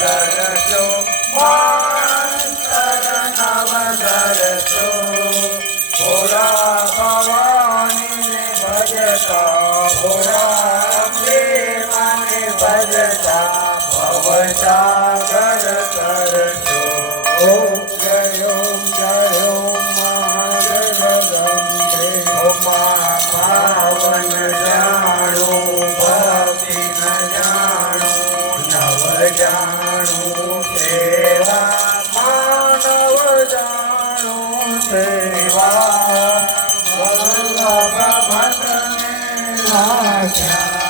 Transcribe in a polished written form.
કરશો મંતર નવ ધરશો ભોળા ભવાનીને ભજતા ભોળા અંબે માને ભજતા ભવસાગર તરશો ઓમ જય મહાજગદંબે ઉમા પાવન જાણું ભક્તિ ન જાણું નવ જાણું સેવા માનવ જાણું સેવા વલ્લભ ભટ્ટને નાખ્યા